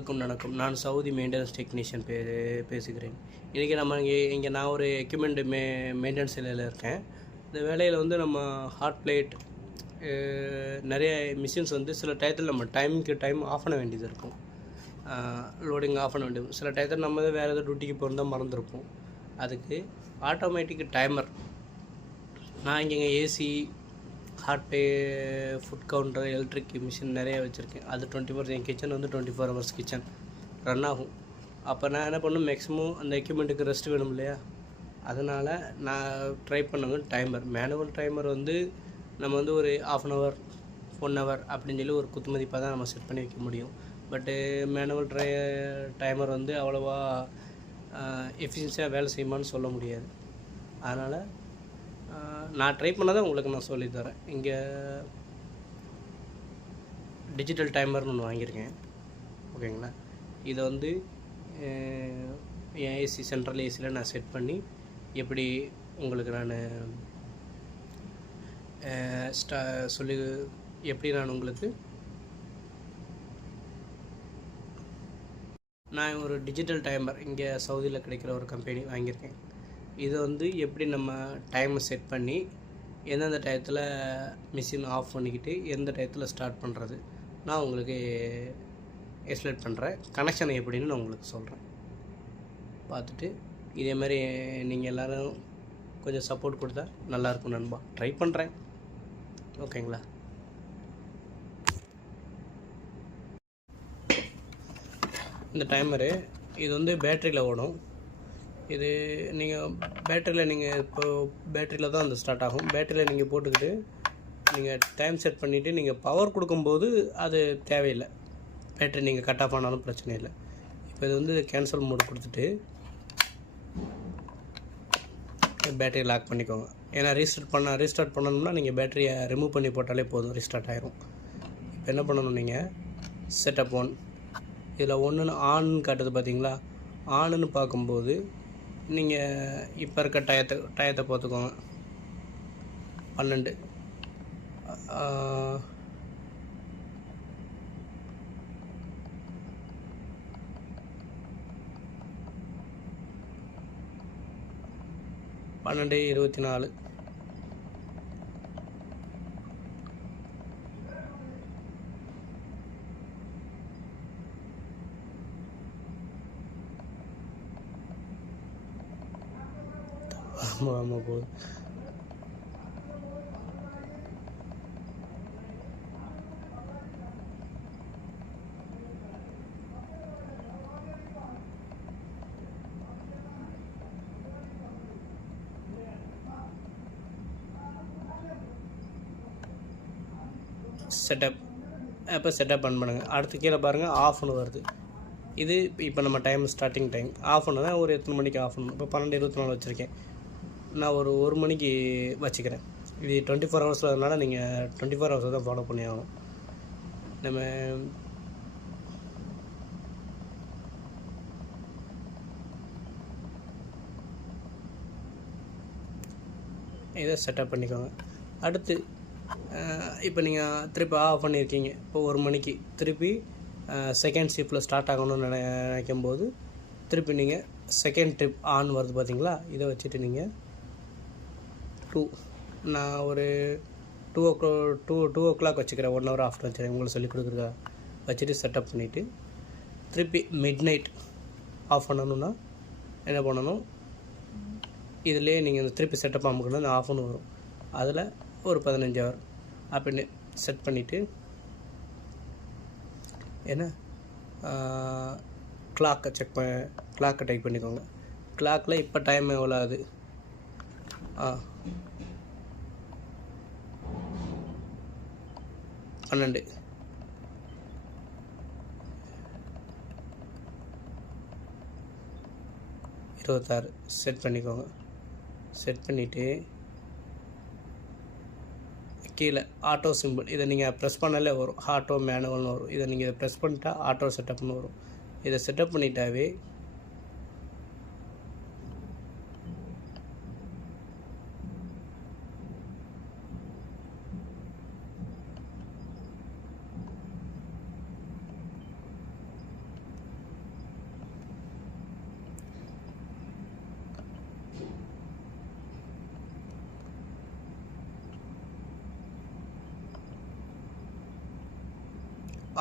அனைவருக்கும் வணக்கம். நான் சவுதி மெயின்டெனன்ஸ் டெக்னீஷியன் பேசுகிறேன். இன்றைக்கி நம்ம இங்கே நான் ஒரு எக்யூப்மெண்ட் மெயின்டெனன்ஸ் வேலையில் இருக்கேன். இந்த வேலையில் வந்து நம்ம ஹாட் பிளேட் நிறைய மிஷின்ஸ் வந்து சில டயத்தில் நம்ம டைம் ஆஃப் பண்ண வேண்டியது இருக்கும். லோடிங் ஆஃப் பண்ண வேண்டியது சில டயத்தில் நம்ம வேறு ஏதாவது டியூட்டிக்கு போகிறதா மறந்துருப்போம். அதுக்கு ஆட்டோமேட்டிக் டைமர் நான் இங்கே AC hot food counter electric machine நிறைய வச்சுருக்கேன். அது 24 என் கிச்சன் வந்து 24 ஹவர்ஸ் கிச்சன் ரன் ஆகும். அப்போ நான் என்ன பண்ணும், மேக்ஸிமம் அந்த எக்யூப்மெண்ட்டுக்கு ரெஸ்ட் வேணும் இல்லையா, அதனால் நான் ட்ரை பண்ணுவேன் டைமர். மேனுவல் டைமர் வந்து நம்ம வந்து ஒரு 1/2 hour 1 hour அப்படின்னு சொல்லி ஒரு குத்துமதிப்பாக தான் நம்ம செட் பண்ணி வைக்க முடியும். பட்டு மேனுவல் டைமர் வந்து அவ்வளோவா எஃபிஷியன்சியாக வேலை செய்யுமான்னு சொல்ல முடியாது. அதனால் நான் ட்ரை பண்ணதான் உங்களுக்கு நான் சொல்லித்தரேன். இங்கே டிஜிட்டல் டைமர்னு ஒன்று வாங்கியிருக்கேன், ஓகேங்களா. இதை வந்து என் ஏசி சென்ட்ரல் ஏசியில் நான் செட் பண்ணி எப்படி உங்களுக்கு நான் எப்படி நான் உங்களுக்கு நான் ஒரு டிஜிட்டல் டைமர் இங்கே சவுதியில் கிடைக்கிற ஒரு கம்பெனி வாங்கியிருக்கேன். இதை வந்து எப்படி நம்ம டைமை செட் பண்ணி எந்தெந்த டயத்தில் மிஷின் ஆஃப் பண்ணிக்கிட்டு எந்த டயத்தில் ஸ்டார்ட் பண்ணுறது நான் உங்களுக்கு எக்ஸ்பிளைன் பண்ணுறேன். கனெக்ஷன் எப்படின்னு நான் உங்களுக்கு சொல்கிறேன். பார்த்துட்டு இதேமாதிரி நீங்கள் எல்லோரும் கொஞ்சம் சப்போர்ட் கொடுத்தா நல்லாயிருக்கும் நண்பா. ட்ரை பண்ணுறேன், ஓகேங்களா. இந்த டைமரு இது வந்து பேட்டரியில் ஓடும். இது நீங்கள் பேட்டரியில் தான் அந்த ஸ்டார்ட் ஆகும். பேட்டரியில் நீங்கள் போட்டுக்கிட்டு நீங்கள் டைம் செட் பண்ணிவிட்டு நீங்கள் பவர் கொடுக்கும்போது அது தேவையில்லை. பேட்டரி நீங்கள் கட் ஆஃப் ஆனாலும் பிரச்சனை இல்லை. இப்போ இது வந்து கேன்சல் மோடு கொடுத்துட்டு பேட்டரியை லாக் பண்ணிக்கோங்க. ஏன்னா ரீஸ்டார்ட் பண்ணணும்னா நீங்கள் பேட்டரியை ரிமூவ் பண்ணி போட்டாலே போதும், ரீஸ்டார்ட் ஆகிரும். இப்போ என்ன பண்ணணும், நீங்கள் செட்டப் 1 இதில் 1ன்னு ஆன் காட்டுது பார்த்தீங்களா. ஆனுன்னு பார்க்கும்போது நீங்கள் இப்போ இருக்க டயத்தை பார்த்துக்கோங்க. 12 12:24 ஆமாம் போகுது. செட்டப் அப்போ செட்டப் ஆன் பண்ணுங்கள். அடுத்து கீழே பாருங்கள், ஆஃப்னு வருது. இது இப்போ நம்ம ஸ்டார்டிங் டைம் ஆஃப் பண்ண தான் ஒரு எத்தனை மணிக்கு ஆஃப் பண்ணணும். இப்போ 12:24 வச்சுருக்கேன். நான் ஒரு 1 மணிக்கு வச்சுக்கிறேன். இது 24 ஹவர்ஸில் அதனால நீங்கள் 24 ஹவர்ஸை தான் ஃபாலோ பண்ணி ஆகணும். நம்ம இதை செட்டப் பண்ணிக்கோங்க. அடுத்து இப்போ நீங்கள் திருப்பி ஆஃப் பண்ணியிருக்கீங்க. இப்போ 1 மணிக்கு திருப்பி செகண்ட் ஷிஃப்ட்டில் ஸ்டார்ட் ஆகணும்னு நினைக்கும் போது திருப்பி நீங்கள் செகண்ட் ட்ரிப் ஆன் வருது பார்த்தீங்களா. இதை வச்சுட்டு நீங்கள் நான் ஒரு 2 o'clock வச்சுக்கிறேன். 1 hour ஆஃப்டர் வச்சுக்கிறேன் உங்களுக்கு சொல்லிக் கொடுக்குறதா வச்சுட்டு செட்டப் பண்ணிவிட்டு திருப்பி மிட் நைட் ஆஃப் பண்ணணுன்னா என்ன பண்ணணும், இதிலே நீங்கள் திருப்பி செட்டப் அமுக்கணும். அந்த ஆஃப்னு வரும், அதில் ஒரு 15 hour அப்படின்னு செட் பண்ணிவிட்டு என்ன கிளாக்கை டைப் பண்ணிக்கோங்க. கிளாக்கில் இப்போ டைம் எவ்வளோ ஆகுது, 12 26 செட் பண்ணிக்கோங்க. செட் பண்ணிவிட்டு கீழே ஆட்டோ சிம்பிள் இதை நீங்கள் ப்ரெஸ் பண்ணாலே வரும். ஆட்டோ மேனுவல்னு வரும். இதை நீங்கள் ப்ரெஸ் பண்ணிட்டா ஆட்டோ செட்டப்னு வரும். இதை செட்டப் பண்ணிட்டாவே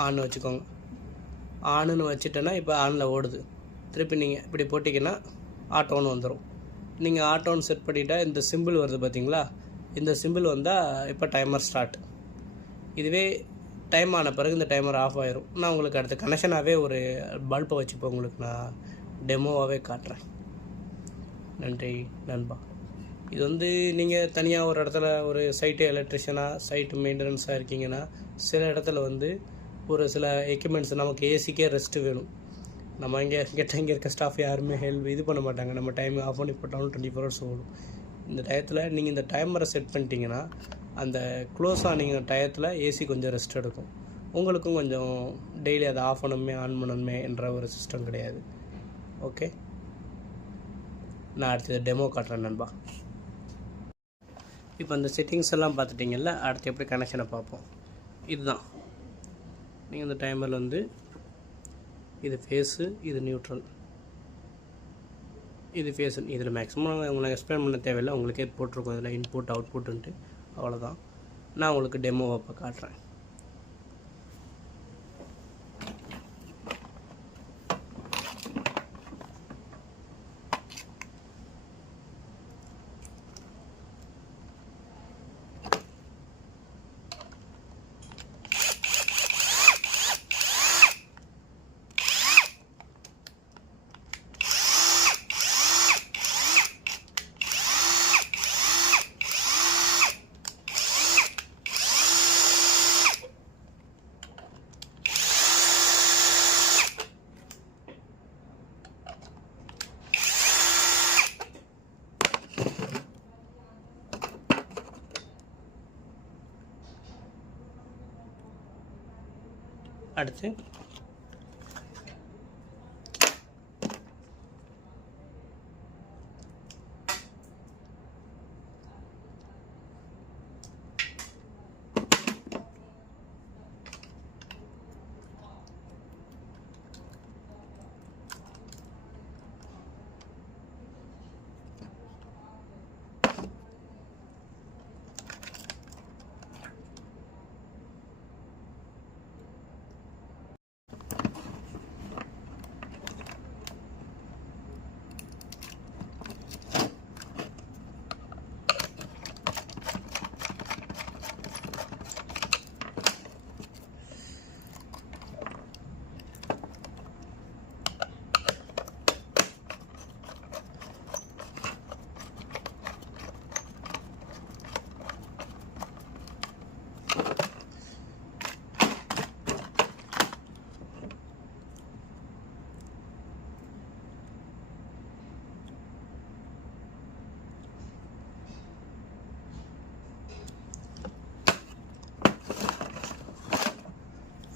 ஆன் வச்சுக்கோங்க. ஆனுன்னு வச்சுட்டேன்னா இப்போ ஆனில் ஓடுது. திருப்பி நீங்கள் இப்படி போட்டிங்கன்னா ஆட்டோன்னு வந்துடும். நீங்கள் ஆட்டோன்னு செட் பண்ணிட்டால் இந்த சிம்பிள் வருது பார்த்தீங்களா, இந்த சிம்பிள் வந்தால் இப்போ டைமர் ஸ்டார்ட். இதுவே டைம் ஆன பிறகு இந்த டைமர் ஆஃப் ஆயிரும். நான் உங்களுக்கு அடுத்த கனெக்ஷனாகவே ஒரு பல்பை வச்சுப்போ உங்களுக்கு நான் டெமோவாகவே காட்டுறேன். நன்றி நண்பா. இது வந்து நீங்கள் தனியாக ஒரு இடத்துல ஒரு சைட்டு எலக்ட்ரிஷியனாக சைட்டு மெயின்டெனன்ஸாக இருக்கீங்கன்னா, சில இடத்துல வந்து ஒரு சில எக்யூப்மெண்ட்ஸ் நமக்கு ஏசிக்கே ரெஸ்ட்டு வேணும். நம்ம இங்கே இருக்க ஸ்டாஃப் யாருமே இது பண்ண மாட்டாங்க. நம்ம டைம் ஆஃப் பண்ணி போட்டாலும் 24 hours ஓடும். இந்த டயத்தில் நீங்கள் இந்த டைமரை செட் பண்ணிட்டீங்கன்னா அந்த க்ளோஸ் ஆனிங்க டயத்தில் ஏசி கொஞ்சம் ரெஸ்ட் எடுக்கும். உங்களுக்கும் கொஞ்சம் டெய்லி அதை ஆஃப் பண்ணணுமே ஆன் பண்ணணுமே என்ற ஒரு சிஸ்டம் கிடையாது. ஓகே, நான் அடுத்தது டெமோ காட்டுறேன் நண்பா. இப்போ அந்த செட்டிங்ஸ் எல்லாம் பார்த்துட்டிங்கல்ல, அடுத்து எப்படி கனெக்ஷனை பார்ப்போம். இதுதான் நீங்கள் இந்த டைமரில் வந்து இது ஃபேஸு, இது நியூட்ரல், இது ஃபேஸு. இதில் மேக்ஸிமம் உங்களுக்கு எக்ஸ்பிளைன் பண்ண தேவையில்லை, உங்களுக்கே போட்டிருக்கோம் இதில் இன்புட் அவுட்புட்டுன்ட்டு. அவ்வளோதான். நான் உங்களுக்கு டெமோவை இப்போ காட்டுறேன்.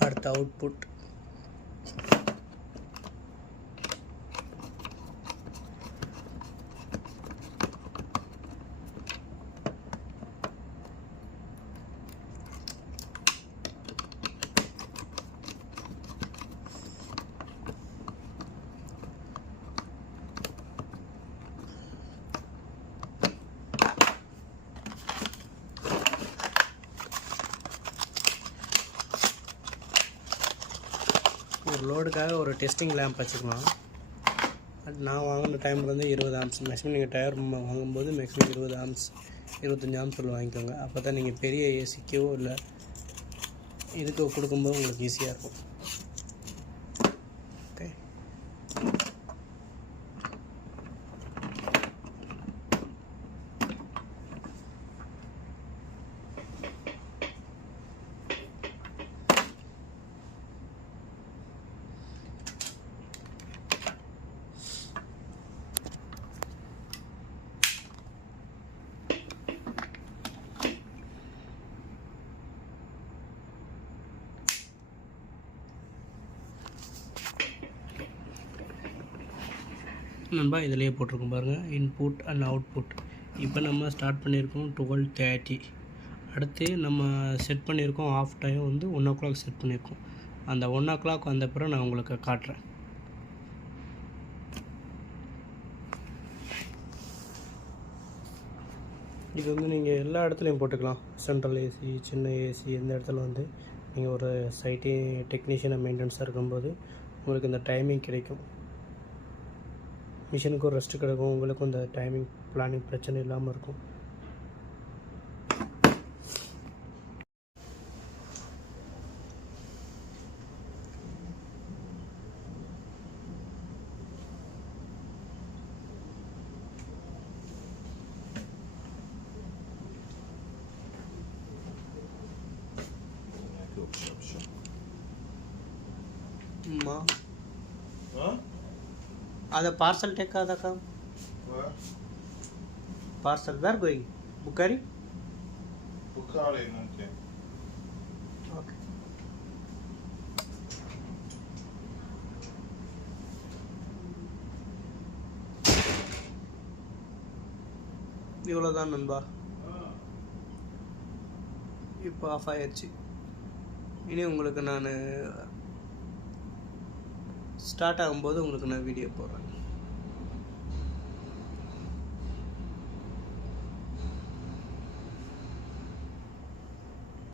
அடுத்து அவுட்புட். ஒரு லோடுக்காக ஒரு டெஸ்டிங் லேம்ப் வச்சுக்கலாம். நான் வாங்கின டைமில் வந்து 20 amps. மேக்ஸிமம் நீங்கள் டயர் வாங்கும்போது மேக்ஸிமம் 20 amps 25 amps வாங்கிக்கோங்க. அப்போ தான் நீங்கள் பெரிய ஏசிக்கோ இல்லை இதுக்கோ கொடுக்கும்போது உங்களுக்கு ஈஸியாக இருக்கும். ஓகே, நண்பா இதிலேயே போட்டிருக்கோம் பாருங்கள், இன்புட் அண்ட் அவுட்புட். இப்போ நம்ம ஸ்டார்ட் பண்ணியிருக்கோம் 12:30. அடுத்து நம்ம செட் பண்ணியிருக்கோம் ஆஃப் டைம் வந்து 1 o'clock செட் பண்ணியிருக்கோம். அந்த 1 o'clock வந்த பிறகு நான் உங்களுக்கு காட்டுறேன். இது வந்து நீங்கள் எல்லா இடத்துலையும் போட்டுக்கலாம். சென்ட்ரல் ஏசி, சின்ன ஏசி, எந்த இடத்துல வந்து நீங்கள் ஒரு சைட்டே டெக்னீஷியனாக மெயின்டெனன்ஸாக இருக்கும்போது உங்களுக்கு இந்த டைமிங் கிடைக்கும். மிஷினுக்கும் ஒரு ரெஸ்ட்டு கிடைக்கும், உங்களுக்கும் இந்த டைமிங் பிளானிங் பிரச்சனை இல்லாமல் இருக்கும். Ada parcel take ada kam? Parcel where going? Bukhari? Bukhari mungkin. Okay. இவ்வளோதான் நண்பா. இப்போ ஆஃப் ஆயிடுச்சு. இனி உங்களுக்கு நான் ஸ்டார்ட் ஆகும்போது உங்களுக்கு நான் வீடியோ போடுறேன்.